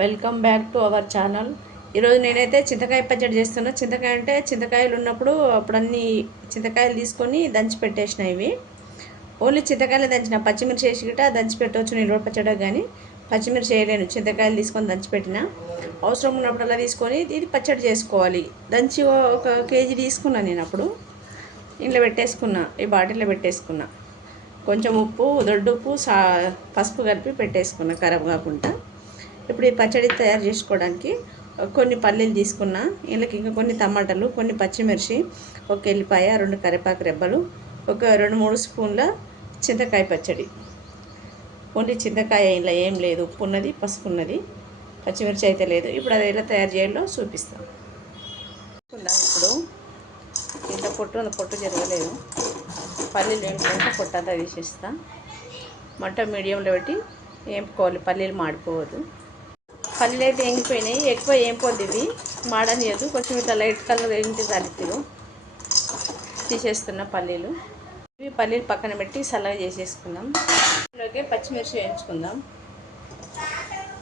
Welcome back to our channel. ఈరోజు నేనైతే చింతకాయ పచ్చడి చేస్తున్నా. చింతకాయ అంటే చింతకాయలు ఉన్నప్పుడు అప్పుడు అన్ని చింతకాయలు తీసుకొని దంచి పెట్టేసిన. ఇవి ఓన్లీ చింతకాయలు దంచిన, పచ్చిమిర్చి వేసి గిట్ట దంచి పెట్టవచ్చు నిల్వ పచ్చడి. కానీ పచ్చిమిర్చి వేయలేను, చింతకాయలు తీసుకొని దంచి పెట్టిన. అవసరం ఉన్నప్పుడల్లా తీసుకొని ఇది పచ్చడి చేసుకోవాలి. దంచి ఒక కేజీ తీసుకున్నా నేను. అప్పుడు ఇంట్లో పెట్టేసుకున్నా, ఈ బాటిల్లో పెట్టేసుకున్నా. కొంచెం ఉప్పు, దొడ్డుప్పు, పసుపు కలిపి పెట్టేసుకున్నా ఖరాబ్ కాకుండా. ఇప్పుడు ఈ పచ్చడి తయారు చేసుకోవడానికి కొన్ని పల్లీలు తీసుకున్నా, వీళ్ళకి ఇంకా కొన్ని టమాటాలు, కొన్ని పచ్చిమిర్చి, ఒక ఎల్లిపాయ, 2 కరివేపాకు రెబ్బలు, ఒక 2-3 స్పూన్ల చింతకాయ పచ్చడి. ఓన్లీ చింతకాయ, ఇలా ఏం లేదు. ఉప్పు ఉన్నది, పసుపు ఉన్నది, పచ్చిమిర్చి అయితే లేదు. ఇప్పుడు అది ఎలా తయారు చేయాలో చూపిస్తాను. ఇప్పుడు ఇంత పొట్టు జరగలేదు. పల్లీలు ఏంటంటే పొట్టు అంతా తీసేస్తా. మంట మీడియంలో పెట్టి వేపుకోవాలి, పల్లీలు మాడిపోవద్దు. పల్లీలు అయితే ఎంగిపోయినాయి, ఎక్కువ ఏంపోద్ది, ఇవి మాడనియదు. కొంచెం ఇట్లా లైట్ కలర్ ఏంటి తలిపిరు. తీసేస్తున్న పల్లీలు. ఇవి పల్లీలు పక్కన పెట్టి చల్లగా చేసేసుకుందాం. ఇందులోకి పచ్చిమిర్చి వేయించుకుందాం.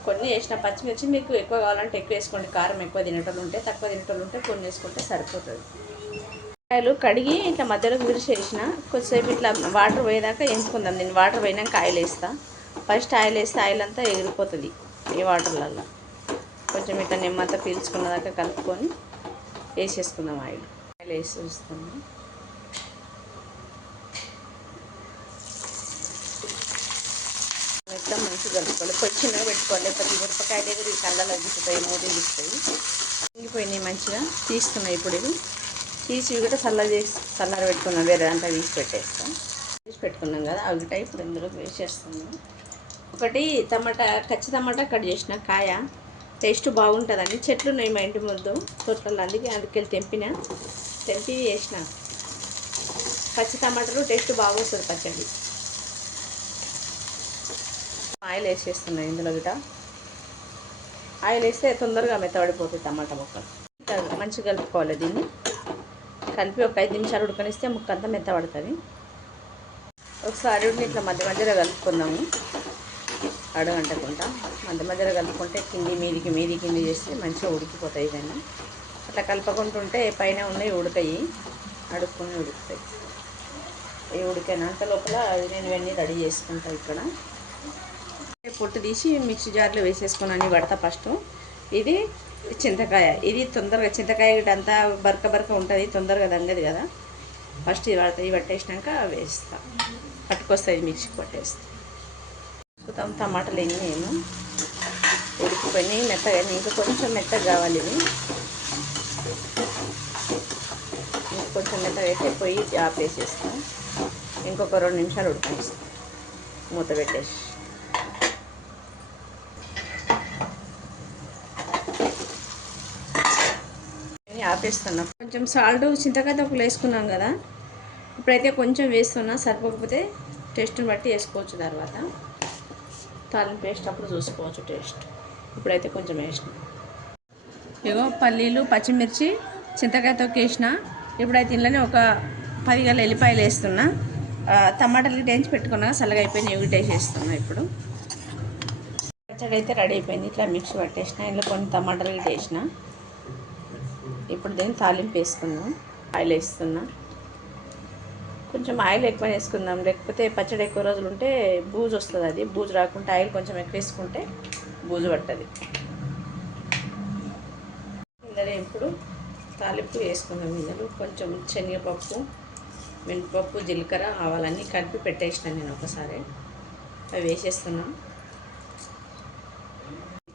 కొన్ని వేసిన పచ్చిమిర్చి, మీకు ఎక్కువ కావాలంటే ఎక్కువ వేసుకోండి. కారం ఎక్కువ తినేటోళ్ళు ఉంటే, తక్కువ తినేటోళ్ళు ఉంటే కొన్ని వేసుకుంటే సరిపోతుంది. కాయలు కడిగి ఇట్లా మధ్యలో విరిచేసిన, కొద్దిసేపు ఇట్లా వాటర్ పోయేదాకా వేయించుకుందాం. నేను వాటర్ పోయినాక ఆయిల్ వేస్తాను. ఫస్ట్ ఆయిల్ వేస్తే ఆయిల్ అంతా ఎగిరిపోతుంది ఈ వాటర్లలో. కొంచెం ఇట్లా నిమ్మంతా పీల్చుకున్న దాకా కలుపుకొని వేసేసుకుందాం. ఆయిల్ వేసేస్తున్నాం. ఇట్లా మంచిగా కలుపుకోవాలి. చిన్నగా పెట్టుకోవాలి. ప్రతి మిరపకాయలు ఎగిరి కళ్ళలో దిక్కుతాయి, మూడు దిక్కుతాయి. ఇంగిపోయినాయి, మంచిగా తీస్తున్నాయి. ఇప్పుడు ఇవి తీసి కూడా చల్లార పెట్టుకున్నాం. వేరే దాంట్లో తీసి పెట్టుకున్నాం కదా, అవి గిట్ట ఇప్పుడు ఇందులో వేసేస్తున్నాం. ఒకటి కచ్చి టమాటా కట్ చేసిన కాయ, టేస్ట్ బాగుంటుందని. చెట్లు ఉన్నాయి మా ఇంటి ముందు తోటలలో, అందుకే తెంపి వేసిన. పచ్చి టమాటాలు టేస్ట్ బాగా వస్తుంది పచ్చడి. ఆయిల్ వేసేస్తున్నాయి ఇందులో గిట. ఆయిల్ వేస్తే తొందరగా మెత్తబడిపోతుంది టమాటా ముక్కలు. మంచిగా కలుపుకోవాలి. దీన్ని కలిపి ఒక 5 నిమిషాలు ఉడకనిస్తే ముక్క అంతా మెత్తబడుతుంది. ఒకసారి ఇట్లా మధ్యలో కలుపుకుందాము. అడగంటకుండా మధ్యలో కలుపుకుంటే కింది చేస్తే మంచిగా ఉడికిపోతాయి. ఇవన్నీ అట్లా కలపకుంటుంటే పైన ఉన్నాయి ఉడకాయి, అడుక్కుని ఉడుకుతాయి. ఈ ఉడికినంత లోపల నేను ఇవన్నీ రెడీ చేసుకుంటాను. ఇక్కడ పొట్టు తీసి మిక్సీ జార్లో వేసేసుకున్నాను. పడతా ఫస్ట్. ఇది చింతకాయ, ఇది తొందరగా చింతకాయ అంతా బరక ఉంటుంది, తొందరగా దంగది కదా. ఫస్ట్ ఇది పట్టేసినాక వేస్తా, పట్టుకొస్తాయి, మిక్సీకి పట్టేస్తా. టమాటాలు ఏమో ఉడికిపోయినాయి, మెత్తగా. ఇంకా కొంచెం మెత్తగా కావాలి ఇవి. కొంచెం మెత్తగా అయితే పొయ్యి ఆపేసేస్తాం. ఇంకొక 2 నిమిషాలు ఉడికిస్తాం, మూత పెట్టేసి. ఆపేస్తున్నా. కొంచెం సాల్ట్ చింతకాయ తొక్కలు వేసుకున్నాం కదా, ఇప్పుడైతే కొంచెం వేస్తున్నా. సరిపోకపోతే టేస్ట్ని బట్టి వేసుకోవచ్చు. తర్వాత తాలింపు వేసేటప్పుడు చూసుకోవచ్చు టేస్ట్. ఇప్పుడైతే కొంచెం వేసిన. ఇగో పల్లీలు, పచ్చిమిర్చి, చింతకాయ తొక్క వేసిన. ఇప్పుడైతే ఇంట్లోనే ఒక 10 గల ఎల్లిపాయలు వేస్తున్నా. టమాటాలు వేయించి పెట్టుకున్నా, చల్లగా అయిపోయింది, ఎగిటి వేసేస్తున్నా. ఇప్పుడు పచ్చడి అయితే రెడీ అయిపోయింది. ఇట్లా మిక్సీ పట్టేసిన. ఇంట్లో కొన్ని టమాటాలు గిట్ట వేసిన. ఇప్పుడు దీన్ని తాలింపు వేసుకుందాం. ఆయిల్ వేస్తున్నా. కొంచెం ఆయిల్ ఎక్కువ వేసుకుందాం, లేకపోతే పచ్చడి ఎక్కువ రోజులు ఉంటే బూజు వస్తుంది. అది బూజు రాకుండా ఆయిల్ కొంచెం ఎక్కువ వేసుకుంటే బూజు పట్టది. ఇందులో ఇప్పుడు తాలింపు వేసుకుందాం. ఇందులో కొంచెం శనగపప్పు, మినపప్పు, జీలకర్ర, ఆవాలన్నీ కలిపి పెట్టేసిన నేను ఒకసారి. అవి వేసేస్తున్నా.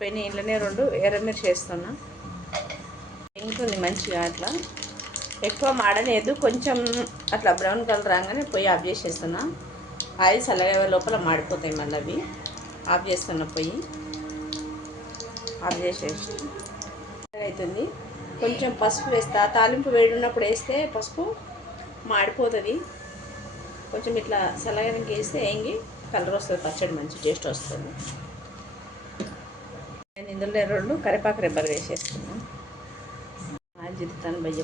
పైన ఇంట్లోనే 2 ఎర్రమిర్చి వేస్తున్నా. ఇంటుంది మంచిగా. అట్లా ఎక్కువ మాడలేదు, కొంచెం అట్లా బ్రౌన్ కలర్ రాగానే పొయ్యి ఆఫ్ చేసేస్తున్నా. ఆయిల్ చల్లగా లోపల మాడిపోతాయి మళ్ళీ. అవి ఆఫ్ చేస్తున్న పొయ్యి ఆఫ్ చేసేసి అవుతుంది. కొంచెం పసుపు వేస్తా. తాలింపు వేడి ఉన్నప్పుడు వేస్తే పసుపు మాడిపోతుంది. కొంచెం ఇట్లా చల్లగా వేస్తే ఏంగి కలర్ వస్తుంది, పచ్చడి మంచి టేస్ట్ వస్తుంది. నేను ఇందులో 2 కరివేపాకు రెబ్బలు వేసేస్తున్నాను. జీతాను భయ్య.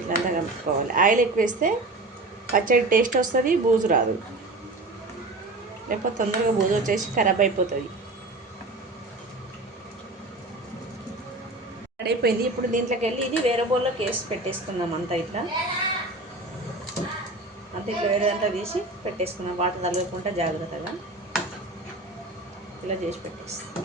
ఇట్లా కలుపుకోవాలి. ఆయిల్ ఎక్కువ వేస్తే పచ్చడి టేస్ట్ వస్తుంది, బూజు రాదు. లేకపోతే తొందరగా బూజు వచ్చేసి ఖరాబ్ అయిపోతుంది. రెడీ అయిపోయింది. ఇప్పుడు దీంట్లోకి వెళ్ళి ఇది వేరే బౌల్లోకి వేసి పెట్టేసుకుందాం. అంతా ఇట్లా వేరే దాంట్లో తీసి పెట్టేసుకున్నాం. వాటర్ తగలకుండా జాగ్రత్తగా ఇలా చేసి పెట్టేస్తాం.